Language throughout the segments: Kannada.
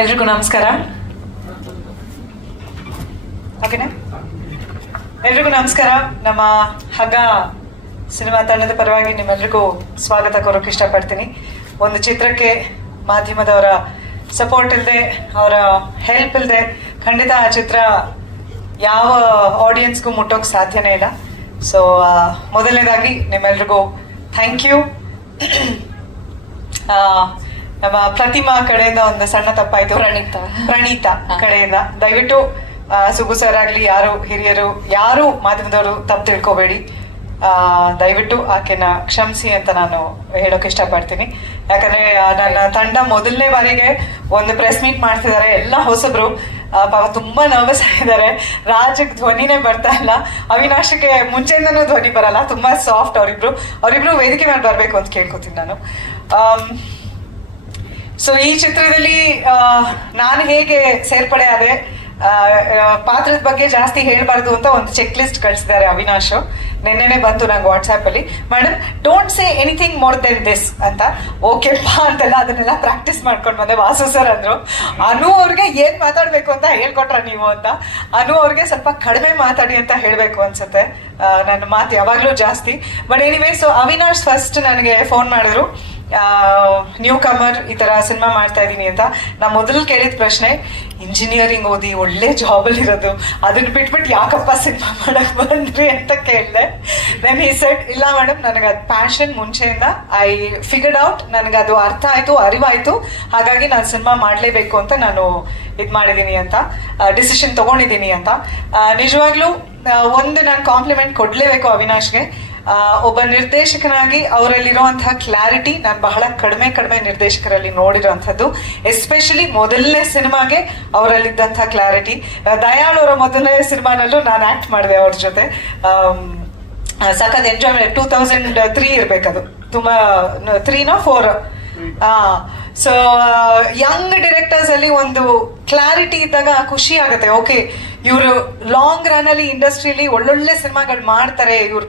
ಎಲ್ರಿಗೂ ನಮಸ್ಕಾರ. ಓಕೆನಾ ಎಲ್ರಿಗೂ ನಮಸ್ಕಾರ. ನಮ್ಮ ಹಗ ಸಿನಿಮಾ ತಂಡದ ಪರವಾಗಿ ನಿಮ್ಮೆಲ್ರಿಗೂ ಸ್ವಾಗತ ಕೋರೋಕೆ ಇಷ್ಟಪಡ್ತೀನಿ. ಒಂದು ಚಿತ್ರಕ್ಕೆ ಮಾಧ್ಯಮದವರ ಸಪೋರ್ಟ್ ಇಲ್ಲದೆ ಅವರ ಹೆಲ್ಪ್ ಇಲ್ಲದೆ ಖಂಡಿತ ಆ ಚಿತ್ರ ಯಾವ ಆಡಿಯನ್ಸ್ಗೂ ಮುಟ್ಟೋಕೆ ಸಾಧ್ಯನೇ ಇಲ್ಲ. ಸೊ ಮೊದಲನೇದಾಗಿ ನಿಮ್ಮೆಲ್ರಿಗೂ ಥ್ಯಾಂಕ್ ಯು ನಮ್ಮ ಪ್ರತಿಮಾ ಕಡೆಯಿಂದ ಒಂದು ಸಣ್ಣ ತಪ್ಪಾಯ್ತು. ಪ್ರಣೀತಾ. ಪ್ರಣೀತಾ ಕಡೆಯಿಂದ. ದಯವಿಟ್ಟು ಆ, ಸುಗು ಸರ್ ಆಗ್ಲಿ ಯಾರು ಹಿರಿಯರು ಯಾರು ಮಾಧ್ಯಮದವರು ತಪ್ಪು ತಿಳ್ಕೋಬೇಡಿ. ಆ, ದಯವಿಟ್ಟು ಆಕೆನ ಕ್ಷಮಿಸಿ ಅಂತ ನಾನು ಹೇಳೋಕೆ ಇಷ್ಟಪಡ್ತೀನಿ. ಯಾಕಂದ್ರೆ ನನ್ನ ತಂಡ ಮೊದಲನೇ ಬಾರಿಗೆ ಒಂದು ಪ್ರೆಸ್ ಮೀಟ್ ಮಾಡ್ತಿದ್ದಾರೆ ಎಲ್ಲ ಹೊಸಬ್ರು. ಆ, ಪಾಪ ತುಂಬಾ ನರ್ವಸ್ ಆಗಿದ್ದಾರೆ. ರಾಜಕ್ ಧ್ವನಿನೇ ಬರ್ತಾ ಇಲ್ಲ. ಅವಿನಾಶಕ್ಕೆ ಮುಂಚೆಯಿಂದನೂ ಧ್ವನಿ ಬರಲ್ಲ. ತುಂಬಾ ಸಾಫ್ಟ್ ಅವರಿಬ್ರು. ಅವರಿಬ್ರು ವೇದಿಕೆ ಮೇಲೆ ಬರ್ಬೇಕು ಅಂತ ಕೇಳ್ಕೊತೀನಿ ನಾನು. ಸೊ ಈ ಚಿತ್ರದಲ್ಲಿ ನಾನು ಹೇಗೆ ಸೇರ್ಪಡೆ ಆದೆ ಪಾತ್ರದ ಬಗ್ಗೆ ಜಾಸ್ತಿ ಹೇಳ್ಬಾರ್ದು ಅಂತ ಒಂದು ಚೆಕ್ ಲಿಸ್ಟ್ ಕಳಿಸಿದ್ದಾರೆ ಅವಿನಾಶ್. ನಿನ್ನೆನೆ ಬಂತು ನಂಗೆ ವಾಟ್ಸ್ಆಪ್ ಅಲ್ಲಿ. Madam don't say anything more then this ಅಂತ. ಓಕೆ ಪಾ ಅಂತೆಲ್ಲ ಅದನ್ನೆಲ್ಲ ಪ್ರಾಕ್ಟೀಸ್ ಮಾಡ್ಕೊಂಡು ಬಂದೆ, ವಾಸು ಸರ್ ಅಂದ್ರು. ಅನು ಅವ್ರಿಗೆ ಏನ್ ಮಾತಾಡ್ಬೇಕು ಅಂತ ಹೇಳ್ಕೊಟ್ರ ನೀವು ಅಂತ. ಅನು ಅವ್ರಿಗೆ ಸ್ವಲ್ಪ ಕಡಿಮೆ ಮಾತಾಡಿ ಅಂತ ಹೇಳ್ಬೇಕು ಅನ್ಸುತ್ತೆ. ನನ್ನ ಮಾತು ಯಾವಾಗ್ಲೂ ಜಾಸ್ತಿ. But anyway so Avinash first ನನಗೆ ಫೋನ್ ಮಾಡಿದ್ರು. ನ್ಯೂ ಕಮರ್ ಈ ತರ ಸಿನಿಮಾ ಮಾಡ್ತಾ ಇದ್ದೀನಿ ಅಂತ. ನಾ ಮೊದಲು ಕೇಳಿದ ಪ್ರಶ್ನೆ ಇಂಜಿನಿಯರಿಂಗ್ ಓದಿ ಒಳ್ಳೆ ಜಾಬಲ್ಲಿ ಇರೋದು ಅದನ್ನ ಬಿಟ್ಬಿಟ್ಟು ಯಾಕಪ್ಪ ಸಿನಿಮಾ ಮಾಡಕ್ ಬಂದ್ರಿ ಅಂತ ಕೇಳಿದೆ. ದೆನ್ ಈ ಸೆಟ್ ಇಲ್ಲ ಮೇಡಮ್ ನನಗೆ ಅದು ಪ್ಯಾಷನ್ ಮುಂಚೆಯಿಂದ ಐ ಫಿಗರ್ಡ್ ಔಟ್ ನನಗೆ ಅದು ಅರ್ಥ ಆಯ್ತು, ಅರಿವಾಯ್ತು, ಹಾಗಾಗಿ ನಾನು ಸಿನಿಮಾ ಮಾಡಲೇಬೇಕು ಅಂತ ನಾನು ಇದು ಮಾಡಿದ್ದೀನಿ ಅಂತ ಡಿಸಿಷನ್ ತಗೊಂಡಿದ್ದೀನಿ ಅಂತ. ನಿಜವಾಗ್ಲೂ ಒಂದು ನಾನು ಕಾಂಪ್ಲಿಮೆಂಟ್ ಕೊಡ್ಲೇಬೇಕು ಅವಿನಾಶ್ಗೆ. ಒಬ್ಬ ನಿರ್ದೇಶಕನಾಗಿ ಅವರಲ್ಲಿರುವಂತಹ ಕ್ಲಾರಿಟಿ ನಾನು ಬಹಳ ಕಡಿಮೆ ಕಡಿಮೆ ನಿರ್ದೇಶಕರಲ್ಲಿ ನೋಡಿರುವಂಥದ್ದು. ಎಸ್ಪೆಷಲಿ ಮೊದಲನೇ ಸಿನಿಮಾಗೆ ಅವರಲ್ಲಿದ್ದಂಥ ಕ್ಲಾರಿಟಿ ದಯಾಳ್ ಅವರ ಮೊದಲನೇ ಸಿನಿಮಾನಲ್ಲೂ ನಾನು ಆಕ್ಟ್ ಮಾಡಿದೆ ಅವ್ರ ಜೊತೆ. ಆ, ಸಖತ್ ಎಂಜಾಯ್ ಟೂ ತೌಸಂಡ್ ತ್ರೀ ಇರ್ಬೇಕದು. ತುಂಬಾ ತ್ರೀನೋ ಫೋರ್ ಸೊ ಯಂಗ್ ಡಿರೆಕ್ಟರ್ಸ್ ಅಲ್ಲಿ ಒಂದು ಕ್ಲಾರಿಟಿ ಇದ್ದಾಗ ಖುಷಿ ಆಗುತ್ತೆ. ಓಕೆ ಇವರು ಲಾಂಗ್ ರನ್ ಅಲ್ಲಿ ಇಂಡಸ್ಟ್ರಿಯಲ್ಲಿ ಒಳ್ಳೊಳ್ಳೆ ಸಿನಿಮಾಗಳು ಮಾಡ್ತಾರೆ. ಇವ್ರ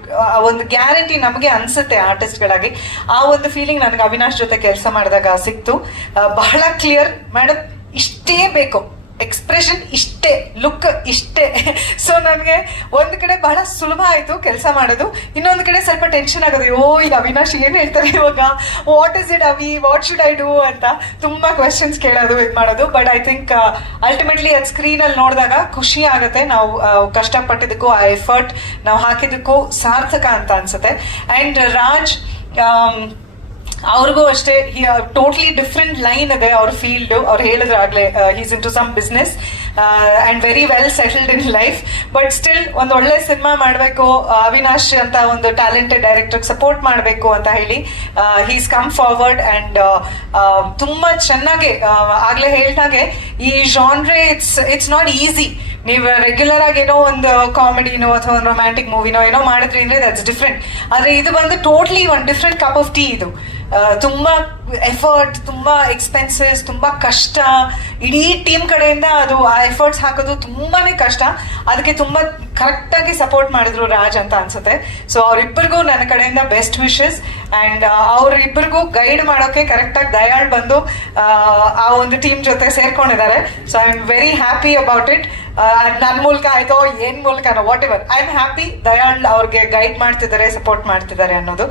ಒಂದು ಗ್ಯಾರಂಟಿ ನಮಗೆ ಅನ್ಸುತ್ತೆ ಆರ್ಟಿಸ್ಟ್ಗಳಾಗಿ ಆ ಒಂದು ಫೀಲಿಂಗ್ ನನಗೆ ಅವಿನಾಶ್ ಜೊತೆ ಕೆಲಸ ಮಾಡಿದಾಗ ಸಿಕ್ತು. ಬಹಳ ಕ್ಲಿಯರ್ ಮೇಡಮ್ ಇಷ್ಟೇ ಬೇಕು. ಎಕ್ಸ್ಪ್ರೆಷನ್ ಇಷ್ಟೇ ಲುಕ್ ಇಷ್ಟೇ. ಸೊ ನನಗೆ ಒಂದು ಕಡೆ ಬಹಳ ಸುಲಭ ಆಯಿತು ಕೆಲಸ ಮಾಡೋದು. ಇನ್ನೊಂದು ಕಡೆ ಸ್ವಲ್ಪ ಟೆನ್ಷನ್ ಆಗೋದು. ಓ ಈಗ ಅವಿನಾಶ್ ಏನು ಹೇಳ್ತಾರೆ ಇವಾಗ? What is it Avi? What should I do ಅಂತ ತುಂಬ ಕ್ವೆಶನ್ಸ್ ಕೇಳೋದು ಇದು ಮಾಡೋದು. ಬಟ್ ಐ ಥಿಂಕ್ ಅಲ್ಟಿಮೇಟ್ಲಿ ಅದು ಸ್ಕ್ರೀನಲ್ಲಿ ನೋಡಿದಾಗ ಖುಷಿ ಆಗುತ್ತೆ. ನಾವು ಆ, ಕಷ್ಟಪಟ್ಟಿದ್ದಕ್ಕೂ ಆ ಎಫರ್ಟ್ ನಾವು ಹಾಕಿದ್ದಕ್ಕೂ ಸಾರ್ಥಕ ಅಂತ ಅನ್ಸುತ್ತೆ. ಆ್ಯಂಡ್ ರಾಜ್ ಆಮ್, ಅವ್ರಿಗೂ ಅಷ್ಟೇ ಟೋಟ್ಲಿ ಡಿಫ್ರೆಂಟ್ ಲೈನ್ ಇದೆ ಅವ್ರ ಫೀಲ್ಡ್ ಅವ್ರು ಹೇಳಿದ್ರು ಆಗ್ಲೇ he's in to some business and very well settled in life but still ಒಂದು ಒಳ್ಳೆ ಸಿನಿಮಾ ಮಾಡಬೇಕು ಅವಿನಾಶ್ ಅಂತ ಒಂದು ಟ್ಯಾಲೆಂಟೆಡ್ ಡೈರೆಕ್ಟರ್ ಸಪೋರ್ಟ್ ಮಾಡಬೇಕು ಅಂತ ಹೇಳಿ ಹೀಸ್ ಕಮ್ ಫಾರ್ವರ್ಡ್ ಅಂಡ್ ತುಂಬಾ ಚೆನ್ನಾಗಿ ಆ, ಆಗ್ಲೇ ಹೇಳ್ದಾಗೆ ಈ genre it's it's not easy ನೀವು ರೆಗ್ಯುಲರ್ ಆಗಿ ಏನೋ ಒಂದು ಕಾಮಿಡಿನೋ ಅಥವಾ ಒಂದು ರೊಮ್ಯಾಂಟಿಕ್ ಮೂವಿನೋ ಏನೋ ಮಾಡಿದ್ರಿ ಅಂದ್ರೆ ದಟ್ಸ್ ಡಿಫ್ರೆಂಟ್ ಆದ್ರೆ ಇದು ಬಂದು ಟೋಟ್ಲಿ ಒಂದು ಡಿಫ್ರೆಂಟ್ ಕಪ್ ಆಫ್ ಟೀ ಇದು. ತುಂಬಾ ಎಫರ್ಟ್ ತುಂಬಾ ಎಕ್ಸ್ಪೆನ್ಸಸ್ ತುಂಬಾ ಕಷ್ಟ. ಇಡೀ ಟೀಮ್ ಕಡೆಯಿಂದ ಅದು ಆ ಎಫರ್ಟ್ಸ್ ಹಾಕೋದು ತುಂಬಾನೇ ಕಷ್ಟ. ಅದಕ್ಕೆ ತುಂಬಾ ಕರೆಕ್ಟ್ ಆಗಿ ಸಪೋರ್ಟ್ ಮಾಡಿದ್ರು ರಾಜ್ ಅಂತ ಅನ್ಸುತ್ತೆ. ಸೊ ಅವರಿಬ್ಬರಿಗೂ ನನ್ನ ಕಡೆಯಿಂದ ಬೆಸ್ಟ್ ವಿಶಸ್ ಅಂಡ್ ಅವರಿಬ್ಬರಿಗೂ ಗೈಡ್ ಮಾಡೋಕೆ ಕರೆಕ್ಟ್ ಆಗಿ ದಯಾಳ್ ಬಂದು ಆ, ಆ ಒಂದು ಟೀಮ್ ಜೊತೆ ಸೇರ್ಕೊಂಡಿದ್ದಾರೆ. So I am very happy about it ನನ್ನ ಮೂಲಕ ಆಯ್ತೋ ಏನ್ ಮೂಲಕ whatever I am happy Dayal ಅವ್ರಿಗೆ ಗೈಡ್ ಮಾಡ್ತಿದ್ದಾರೆ ಸಪೋರ್ಟ್ ಮಾಡ್ತಿದ್ದಾರೆ ಅನ್ನೋದು.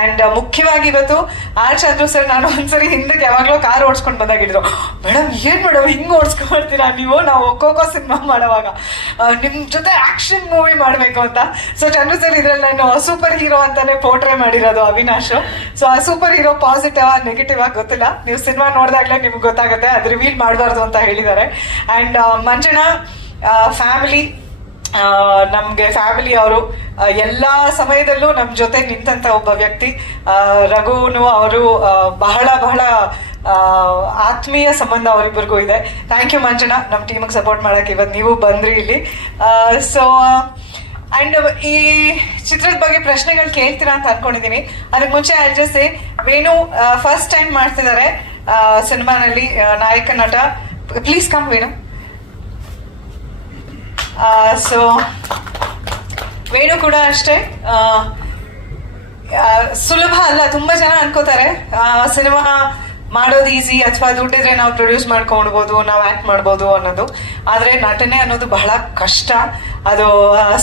ಅಂಡ್ ಮುಖ್ಯವಾಗಿ ಇವತ್ತು ಆರ್ ಚಂದ್ರು ಸರ್ ನಾನು ಒಂದ್ಸರಿ ಹಿಂದಕ್ಕೆ ಯಾವಾಗ್ಲೋ ಕಾರ್ ಓಡಿಸ್ಕೊಂಡು ಬಂದಾಗಿದ್ರು. ಮೇಡಮ್ ಏನ್ ಮೇಡಮ್ ಹಿಂಗ್ ಓಡಿಸ್ಕೊಂಡ್ತೀರಾ ನೀವು? ನಾವು ಒಕ್ಕೋಕೋ ಸಿನಿಮಾ ಮಾಡುವಾಗ. ಆ, ನಿಮ್ ಜೊತೆ ಆಕ್ಷನ್ ಮೂವಿ ಮಾಡ್ಬೇಕು ಅಂತ. ಸೊ ಚಂದ್ರು ಸರ್ ಇದ್ರಲ್ಲಿ ನಾನು ಸೂಪರ್ ಹೀರೋ ಅಂತಾನೆ ಪೋರ್ಟ್ರೇ ಮಾಡಿರೋದು ಅವಿನಾಶ್. ಸೊ ಆ ಸೂಪರ್ ಹೀರೋ ಪಾಸಿಟಿವ್ ನೆಗೆಟಿವ್ ಆಗಿ ಗೊತ್ತಿಲ್ಲ. ನೀವು ಸಿನಿಮಾ ನೋಡಿದಾಗ್ಲೇ ನಿಮ್ಗೆ ಗೊತ್ತಾಗುತ್ತೆ ಅದು ರಿವೀಲ್ ಮಾಡಬಾರ್ದು ಅಂತ ಹೇಳಿದ್ದಾರೆ. ಅಂಡ್ ಮಂಜಣ್ಣ ಫ್ಯಾಮಿಲಿ ನಮಗೆ ಫ್ಯಾಮಿಲಿ ಅವರು ಎಲ್ಲ ಸಮಯದಲ್ಲೂ ನಮ್ಮ ಜೊತೆ ನಿಂತಂತ ಒಬ್ಬ ವ್ಯಕ್ತಿ ಆ, ರಘುನು ಅವರು ಬಹಳ ಬಹಳ ಆ, ಆತ್ಮೀಯ ಸಂಬಂಧ ಅವರಿಬ್ಬರಿಗೂ ಇದೆ. Thank you Manjuna. ನಮ್ಮ ಟೀಮಿಗೆ ಸಪೋರ್ಟ್ ಮಾಡಕ್ಕೆ ಇವತ್ತು ನೀವು ಬಂದ್ರಿ ಇಲ್ಲಿ. ಸೊ ಅಂಡ್ ಈ ಚಿತ್ರದ ಬಗ್ಗೆ ಪ್ರಶ್ನೆಗಳು ಕೇಳ್ತೀರಾ ಅಂತ ಅನ್ಕೊಂಡಿದ್ದೀನಿ ಅದಕ್ಕೆ ಮುಂಚೆ I just say Venu first time ಮಾಡ್ತಿದ್ದಾರೆ ಸಿನಿಮಾನಲ್ಲಿ ನಾಯಕ ನಟ. Please come Venu. So Venu ಕೂಡ ಅಷ್ಟೇ. ಸುಲಭ ಅಲ್ಲ, ತುಂಬಾ ಜನ ಅನ್ಕೋತಾರೆ. ಸಿನಿಮಾ ಮಾಡೋದು ಈಸಿ ಅಥವಾ ದುಡ್ಡಿದ್ರೆ ನಾವು ಪ್ರೊಡ್ಯೂಸ್ ಮಾಡ್ಕೊಂಡ್ಬೋದು, ನಾವು ಆಕ್ಟ್ ಮಾಡ್ಬೋದು ಅನ್ನೋದು. ಆದ್ರೆ ನಟನೆ ಅನ್ನೋದು ಬಹಳ ಕಷ್ಟ. ಅದು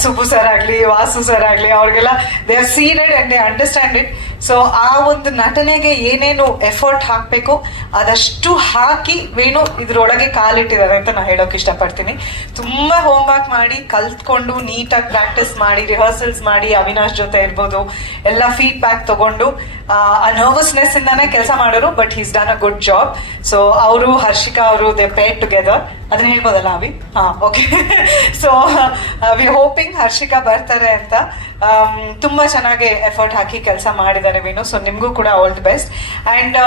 ಸುಬ್ಬು ಸರ್ ಆಗ್ಲಿ, ವಾಸು ಸರ್ ಆಗ್ಲಿ, ಅವ್ರಿಗೆಲ್ಲ they are seen and they understand it so ಆ ಒಂದು ನಟನೆಗೆ ಏನೇನು ಎಫರ್ಟ್ ಹಾಕಬೇಕು, ಅದಷ್ಟು ಹಾಕಿ ವೇಣು ಇದ್ರೊಳಗೆ ಕಾಲಿಟ್ಟಿದ್ದಾರೆ ಅಂತ ನಾನು ಹೇಳೋಕೆ ಇಷ್ಟಪಡ್ತೀನಿ. ತುಂಬಾ ಹೋಮ್ವರ್ಕ್ ಮಾಡಿ, ಕಲ್ತ್ಕೊಂಡು ನೀಟಾಗಿ ಪ್ರಾಕ್ಟೀಸ್ ಮಾಡಿ ರಿಹರ್ಸಲ್ಸ್ ಮಾಡಿ, ಅವಿನಾಶ್ ಜೊತೆ ಇರ್ಬೋದು, ಎಲ್ಲ ಫೀಡ್ಬ್ಯಾಕ್ ತಗೊಂಡು ಆ, ನರ್ವಸ್ನೆಸ್ ಇಂದಾನೆ ಕೆಲಸ ಮಾಡೋರು but he's done a good job so ಅವರು ಹರ್ಷಿಕಾ ಅವರು ದೇ ಪೇ ಟುಗೆದರ್ ಅದನ್ನ ಹೇಳ್ಬೋದಲ್ಲ ಅವಿ ಹಾ okay so we hoping Harshika ಬರ್ತಾರೆ ಅಂತ. ಆಮ್, ತುಂಬಾ ಚೆನ್ನಾಗಿ ಎಫರ್ಟ್ ಹಾಕಿ ಕೆಲಸ ಮಾಡಿದ್ದಾರೆ ವೀನು ಸೊ ನಿಮಗೂ ಕೂಡ all the best and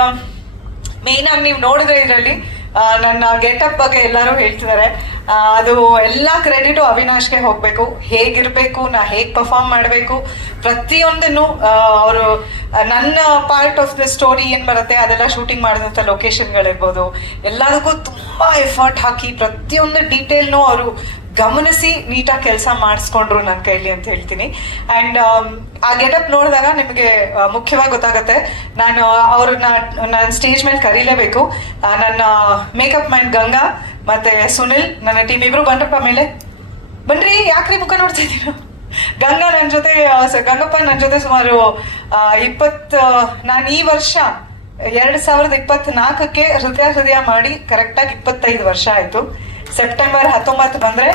main ಆಗಿ ನೀವು ನೋಡಿದ್ರೆ ಇದರಲ್ಲಿ ನನ್ನ ಗೆಟಪ್ ಬಗ್ಗೆ ಎಲ್ಲರೂ ಹೇಳ್ತಿದ್ದಾರೆ. ಅದು ಎಲ್ಲ ಕ್ರೆಡಿಟು ಅವಿನಾಶ್ಗೆ ಹೋಗ್ಬೇಕು. ಹೇಗಿರ್ಬೇಕು, ನಾ ಹೇಗ್ ಪರ್ಫಾರ್ಮ್ ಮಾಡಬೇಕು, ಪ್ರತಿಯೊಂದನ್ನು ಅವರು, ನನ್ನ ಪಾರ್ಟ್ ಆಫ್ ದ ಸ್ಟೋರಿ ಏನ್ ಬರುತ್ತೆ, ಅದೆಲ್ಲ ಶೂಟಿಂಗ್ ಮಾಡಿದಂಥ ಲೊಕೇಶನ್ಗಳಿರ್ಬೋದು ಎಲ್ಲದಕ್ಕೂ ತುಂಬಾ ಎಫರ್ಟ್ ಹಾಕಿ ಪ್ರತಿಯೊಂದು ಡೀಟೇಲ್ನು ಅವರು ಗಮನಿಸಿ ನೀಟಾಗಿ ಕೆಲಸ ಮಾಡಿಸ್ಕೊಂಡ್ರು ನನ್ನ ಕೈಲಿ ಅಂತ ಹೇಳ್ತೀನಿ. ಅಂಡ್ ಆ ಗೆಟಪ್ ನೋಡಿದಾಗ ನಿಮಗೆ ಮುಖ್ಯವಾಗಿ ಗೊತ್ತಾಗುತ್ತೆ, ನಾನು ಅವ್ರನ್ನ ನನ್ನ ಸ್ಟೇಜ್ ಮೇಲೆ ಕರೀಲೇಬೇಕು. ನನ್ನ ಮೇಕಪ್ ಮ್ಯಾನ್ ಗಂಗಾ ಮತ್ತೆ ಸುನಿಲ್, ನನ್ನ ಟೀಮ್ ಇಬ್ರು ಬಂದ್ರಪ್ಪ ಮೇಲೆ. ಬನ್ರಿ, ಯಾಕ್ರಿ ಮುಖ ನೋಡ್ತಾ ಇದ್ದೀರಾ? ಗಂಗಾ ನನ್ನ ಜೊತೆ ಗಂಗಪ್ಪ ನನ್ನ ಜೊತೆ ಸುಮಾರು ಇಪ್ಪತ್ತು ನಾನು ಈ ವರ್ಷ ಎರಡ್ ಸಾವಿರದ ಇಪ್ಪತ್ನಾಲ್ಕಕ್ಕೆ ಹೃದಯ ಹೃದಯ ಮಾಡಿ ಕರೆಕ್ಟಾಗಿ ಇಪ್ಪತ್ತೈದು ವರ್ಷ ಆಯ್ತು. ಸೆಪ್ಟೆಂಬರ್ ಹತ್ತೊಂಬತ್ತು ಬಂದ್ರೆ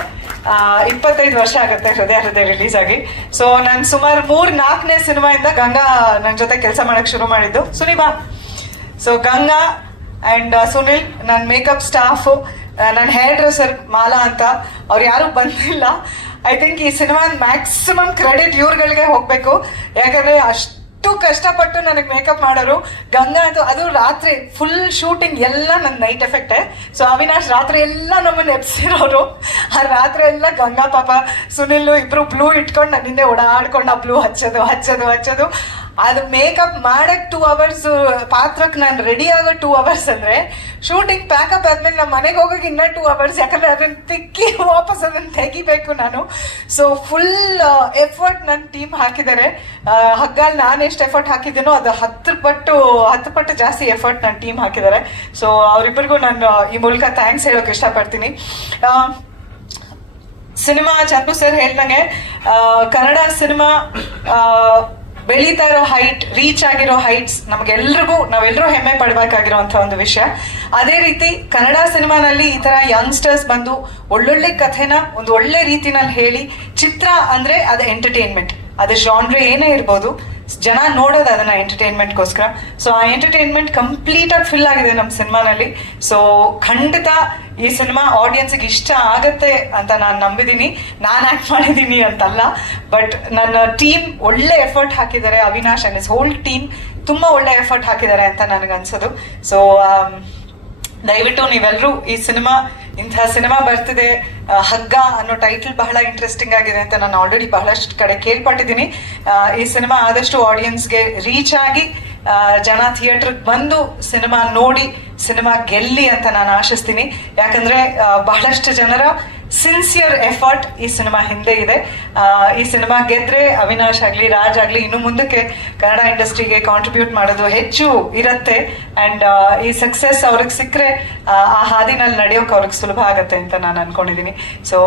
ಇಪ್ಪತ್ತೈದು ವರ್ಷ ಆಗುತ್ತೆ ಹೃದಯ ಹೃದಯ ರಿಲೀಸ್ ಆಗಿ. ಸೊ ನಾನು ಸುಮಾರು ಮೂರ್ ನಾಲ್ಕನೇ ಸಿನಿಮಾಯಿಂದ ಗಂಗಾ ನನ್ನ ಜೊತೆ ಕೆಲಸ ಮಾಡಕ್ ಶುರು ಮಾಡಿದ್ದು. ಸುನಿಬಾ. ಸೊ ಗಂಗಾ ಅಂಡ್ ಸುನಿಲ್ ನನ್ನ ಮೇಕಪ್ ಸ್ಟಾಫ್ ನನ್ನ ಹೇರ್ ಡ್ರೆಸ್ಸರ್ ಮಾಲಾ ಅಂತ. ಅವ್ರು ಯಾರು ಬಂದಿಲ್ಲ. ಐ ಥಿಂಕ್ ಈ ಸಿನಿಮಾ ಮ್ಯಾಕ್ಸಿಮಮ್ ಕ್ರೆಡಿಟ್ ಇವ್ರುಗಳಿಗೆ ಹೋಗ್ಬೇಕು. ಯಾಕಂದ್ರೆ ಅಷ್ಟು ಕಷ್ಟಪಟ್ಟು ನನಗೆ ಮೇಕಪ್ ಮಾಡೋರು, ಗಂಗಾ ಅದು ಅದು ರಾತ್ರಿ ಫುಲ್ ಶೂಟಿಂಗ್ ಎಲ್ಲ ನನ್ನ ನೈಟ್ ಎಫೆಕ್ಟೇ ಸೊ ಅವಿನಾಶ್ ರಾತ್ರಿ ಎಲ್ಲ ನಮ್ಮನ್ನ ಎಪ್ಸಿರೋರು ಆ ರಾತ್ರಿ ಎಲ್ಲ ಗಂಗಾ ಪಾಪ ಸುನಿಲ್ ಇಬ್ರು ಬ್ಲೂ ಇಟ್ಕೊಂಡು ನನ್ನಿಂದೆ ಓಡಾಡ್ಕೊಂಡು ಆ ಬ್ಲೂ ಹಚ್ಚೋದು ಹಚ್ಚೋದು ಹಚ್ಚೋದು. ಅದು ಮೇಕಪ್ ಮಾಡಕ್ ಟೂ ಅವರ್ಸ್ ಪಾತ್ರಕ್ಕೆ ನಾನು ರೆಡಿ ಆಗೋ ಟೂ ಅವರ್ಸ್ ಅಂದ್ರೆ ಶೂಟಿಂಗ್ ಪ್ಯಾಕಪ್ ಆದ್ಮೇಲೆ ನಮ್ಮ ಮನೆಗೆ ಹೋಗೋಕೆ ಇನ್ನೂ ಟೂ ಅವರ್ಸ್ ಯಾಕಂದ್ರೆ ಅದನ್ನ ತಿಕ್ಕಿ ವಾಪಸ್ ಅದನ್ನ ತೆಗಿಬೇಕು ನಾನು. ಸೊ ಫುಲ್ ಎಫರ್ಟ್ ನನ್ನ ಟೀಮ್ ಹಾಕಿದ್ದಾರೆ. ಹಗ್ಗಲ್ಲಿ ಹಗ್ಗಲ್ ನಾನು ಎಷ್ಟು ಎಫರ್ಟ್ ಹಾಕಿದ್ದೇನೋ ಅದು ಹತ್ತು ಪಟ್ಟು ಹತ್ತು ಪಟ್ಟು ಜಾಸ್ತಿ ಎಫರ್ಟ್ ನನ್ನ ಟೀಮ್ ಹಾಕಿದ್ದಾರೆ. ಸೊ ಅವರಿಬ್ಬರಿಗೂ ನಾನು ಈ ಮೂಲಕ ಥ್ಯಾಂಕ್ಸ್ ಹೇಳೋಕೆ ಇಷ್ಟಪಡ್ತೀನಿ. ಸಿನಿಮಾ, ಚಂದು ಸರ್ ಹೇಳ್ದಂಗೆ ಕನ್ನಡ ಸಿನಿಮಾ ಬೆಳೀತಾ ಇರೋ ಹೈಟ್ ರೀಚ್ ಆಗಿರೋ ಹೈಟ್ಸ್ ನಮಗೆಲ್ರಿಗೂ ನಾವೆಲ್ಲರೂ ಹೆಮ್ಮೆ ಪಡಬೇಕಾಗಿರುವಂತ ಒಂದು ವಿಷಯ. ಅದೇ ರೀತಿ ಕನ್ನಡ ಸಿನಿಮಾನಲ್ಲಿ ಈ ತರ ಯಂಗ್ಸ್ಟರ್ಸ್ ಬಂದು ಒಳ್ಳೊಳ್ಳೆ ಕಥೆನ ಒಂದು ಒಳ್ಳೆ ರೀತಿನಲ್ಲಿ ಹೇಳಿ ಚಿತ್ರ ಅಂದ್ರೆ ಅದು ಎಂಟರ್ಟೈನ್ಮೆಂಟ್ ಅದು ಜಾನ್ರೆ ಏನೇ ಇರ್ಬೋದು ಜನ ನೋಡೋದು ಅದನ್ನ ಎಂಟರ್ಟೈನ್ಮೆಂಟ್ಗೋಸ್ಕರ ಸೊ ಆ ಎಂಟರ್ಟೈನ್ಮೆಂಟ್ ಕಂಪ್ಲೀಟ್ ಆಗಿ ಫಿಲ್ ಆಗಿದೆ ನಮ್ಮ ಸಿನಿಮಾನಲ್ಲಿ. ಸೊ ಖಂಡಿತ ಈ ಸಿನಿಮಾ ಆಡಿಯನ್ಸ್ಗೆ ಇಷ್ಟ ಆಗತ್ತೆ ಅಂತ ನಾನು ನಂಬಿದ್ದೀನಿ ನಾನು ಆಕ್ಟ್ ಮಾಡಿದ್ದೀನಿ ಅಂತಲ್ಲ. ಬಟ್ ನನ್ನ ಟೀಮ್ ಒಳ್ಳೆ ಎಫರ್ಟ್ ಹಾಕಿದ್ದಾರೆ. Avinash and is whole team ತುಂಬಾ ಒಳ್ಳೆ ಎಫರ್ಟ್ ಹಾಕಿದ್ದಾರೆ ಅಂತ ನನಗನ್ಸೋದು. ಸೊ ದಯವಿಟ್ಟು ನೀವೆಲ್ಲರೂ ಈ ಸಿನಿಮಾ ಇಂತಹ ಸಿನಿಮಾ ಬರ್ತಿದೆ. ಹಗ್ಗ ಅನ್ನೋ ಟೈಟಲ್ ಬಹಳ ಇಂಟ್ರೆಸ್ಟಿಂಗ್ ಆಗಿದೆ ಅಂತ ನಾನು ಆಲ್ರೆಡಿ ಬಹಳಷ್ಟು ಕಡೆ ಕೇಳ್ಪಟ್ಟಿದ್ದೀನಿ. ಈ ಸಿನಿಮಾ ಆದಷ್ಟು ಆಡಿಯನ್ಸ್ಗೆ ರೀಚ್ ಆಗಿ ಜನ ಥಿಯೇಟರ್ಗೆ ಬಂದು ಸಿನಿಮಾ ನೋಡಿ, ಸಿನಿಮಾ ಗೆಲ್ಲಿ ಅಂತ ನಾನು ಆಶಿಸ್ತೀನಿ. ಯಾಕಂದ್ರೆ ಬಹಳಷ್ಟು ಜನರ ಸಿನ್ಸಿಯರ್ ಎಫರ್ಟ್ ಈ ಸಿನಿಮಾ ಹಿಂದೆ ಇದೆ. ಈ ಸಿನಿಮಾ ಗೆದ್ರೆ ಅವಿನಾಶ್ ಆಗ್ಲಿ, ರಾಜ್ ಆಗ್ಲಿ ಇನ್ನು ಮುಂದಕ್ಕೆ ಕನ್ನಡ ಇಂಡಸ್ಟ್ರಿಗೆ ಕಾಂಟ್ರಿಬ್ಯೂಟ್ ಮಾಡೋದು ಹೆಚ್ಚು ಇರತ್ತೆ. ಅಂಡ್ ಈ ಸಕ್ಸಸ್ ಅವ್ರಿಗೆ ಸಿಕ್ಕರೆ, ಆ ಹಾದಿನಲ್ಲಿ ನಡೆಯೋಕೆ ಅವ್ರಿಗೆ ಸುಲಭ ಆಗುತ್ತೆ ಅಂತ ನಾನು ಅನ್ಕೊಂಡಿದ್ದೀನಿ ಸೊ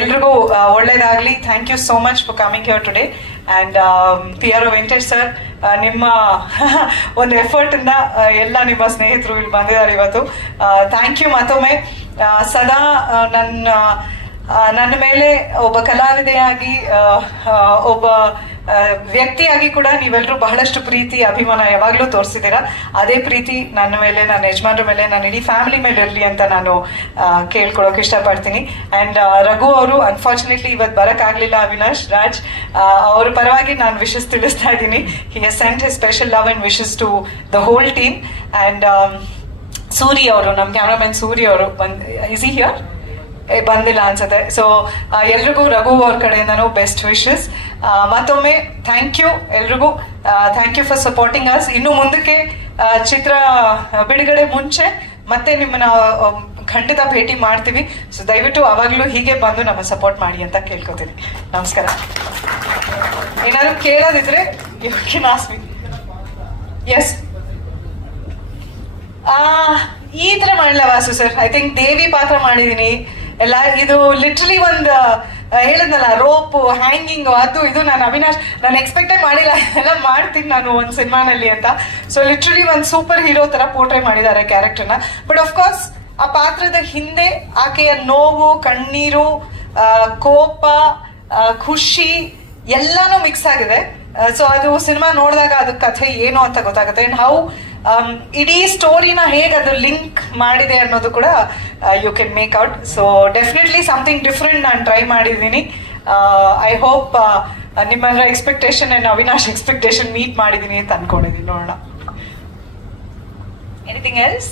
ಎಲ್ರಿಗೂ ಒಳ್ಳೇದಾಗಲಿ. Thank you so much for coming here today and P R Venkatesh sir ನಿಮ್ಮ ಒಂದು ಎಫರ್ಟ್ ಇಂದ ಎಲ್ಲ ನಿಮ್ಮ ಸ್ನೇಹಿತರು ಇಲ್ಲಿ ಬಂದಿದ್ದಾರೆ ಇವತ್ತು. ಥ್ಯಾಂಕ್ ಯು ಮತ್ತೊಮ್ಮೆ ಸದಾ ನನ್ನ ನನ್ನ ಮೇಲೆ ಒಬ್ಬ ಕಲಾವಿದೆಯಾಗಿ ಒಬ್ಬ ವ್ಯಕ್ತಿಯಾಗಿ ಕೂಡ ನೀವೆಲ್ಲರೂ ಬಹಳಷ್ಟು ಪ್ರೀತಿ, ಅಭಿಮಾನ ಯಾವಾಗಲೂ ತೋರಿಸಿದ್ದೀರಾ. ಅದೇ ಪ್ರೀತಿ ನನ್ನ ಮೇಲೆ, ನನ್ನ ಯಜಮಾನ್ರ ಮೇಲೆ, ನನ್ನ ಇಡೀ ಫ್ಯಾಮಿಲಿ ಮೇಲೆ ಇರಲಿ ಅಂತ ನಾನು ಕೇಳ್ಕೊಳೋಕೆ ಇಷ್ಟಪಡ್ತೀನಿ. ಅಂಡ್ ರಘು ಅವರು ಅನ್ಫಾರ್ಚುನೇಟ್ಲಿ ಇವತ್ತು ಬರೋಕ್ಕಾಗಲಿಲ್ಲ ಅವಿನಾಶ್ ರಾಜ್. ಅವರ ಪರವಾಗಿ ನಾನು ವಿಶಸ್ ತಿಳಿಸ್ತಾ ಇದ್ದೀನಿ. He a sent special love and wishes to the whole team and Suri ಅವರು ನಮ್ಮ ಕ್ಯಾಮ್ರಾಮನ್ ಸೂರಿ ಅವರು ಬಂದ್ ಇಸ್ ಹಿಯರ್ ಬಂದಿಲ್ಲ ಅನ್ಸುತ್ತೆ. ಸೊ ಎಲ್ರಿಗೂ ರಘು ಅವ್ರ ಕಡೆಯಿಂದನೂ ಬೆಸ್ಟ್ ವಿಶಸ್ ಮತ್ತೊಮ್ಮೆ ಥ್ಯಾಂಕ್ ಯು ಎಲ್ರಿಗೂ. Thank you for supporting us ಇನ್ನು ಮುಂದಕ್ಕೆ ಚಿತ್ರ ಬಿಡುಗಡೆ ಮುಂಚೆ ಮತ್ತೆ ನಿಮ್ಮನ್ನ ಖಂಡಿತ ಭೇಟಿ ಮಾಡ್ತೀವಿ. ಸೊ ದಯವಿಟ್ಟು ಅವಾಗಲೂ ಹೀಗೆ ಬಂದು ನಮ್ಮ ಸಪೋರ್ಟ್ ಮಾಡಿ ಅಂತ ಕೇಳ್ಕೊತೀನಿ. ನಮಸ್ಕಾರ. ಏನಾದ್ರು ಕೇಳೋದಿದ್ರೆ you can ask me S ಈ ತರ ಮಾಡಿಲ್ಲ Vasu sir I think Devi ಪಾತ್ರ ಮಾಡಿದೀನಿ. ಎಲ್ಲ, ಇದು ಲಿಟ್ರಲಿ ಒಂದು ಹೇಳಿದ್ನಲ್ಲ ರೋಪ್ ಹ್ಯಾಂಗಿಂಗ್ ಅದು, ಇದು ನಾನು ಅವಿನಾಶ್, ನಾನು ಎಕ್ಸ್ಪೆಕ್ಟೇ ಮಾಡಿಲ್ಲ. ಎಲ್ಲ ಮಾಡ್ತೀನಿ ನಾನು ಒಂದು ಸಿನಿಮಾನಲ್ಲಿ ಅಂತ. ಸೊ ಲಿಟ್ರಲಿ ಒಂದು ಸೂಪರ್ ಹೀರೋ ತರ ಪೋರ್ಟ್ರೇ ಮಾಡಿದ್ದಾರೆ ಕ್ಯಾರೆಕ್ಟರ್ನ ಬಟ್ ಕೋರ್ಸ್ ಆ ಪಾತ್ರದ ಹಿಂದೆ ಆಕೆಯ ನೋವು, ಕಣ್ಣೀರು ಕೋಪ ಖುಷಿ ಎಲ್ಲಾನು ಮಿಕ್ಸ್ ಆಗಿದೆ. ಸೊ ಅದು ಸಿನಿಮಾ ನೋಡಿದಾಗ ಅದು ಕಥೆ ಏನು ಅಂತ ಗೊತ್ತಾಗುತ್ತೆ. ಅಂಡ್ ಹೌ ಇಡೀ ಸ್ಟೋರಿನ ಹೇಗೆ ಅದು ಲಿಂಕ್ ಮಾಡಿದೆ ಅನ್ನೋದು ಕೂಡ you can make out so definitely something different ನಾನು ಟ್ರೈ ಮಾಡಿದ್ದೀನಿ. ಐ ಹೋಪ್ ನಿಮ್ಮೆಲ್ಲರ expectation and Avinash expectation meet ಮಾಡಿದ್ದೀನಿ ಅಂತ ಅನ್ಕೊಂಡಿದ್ದೀನಿ, ನೋಡೋಣ. Anything else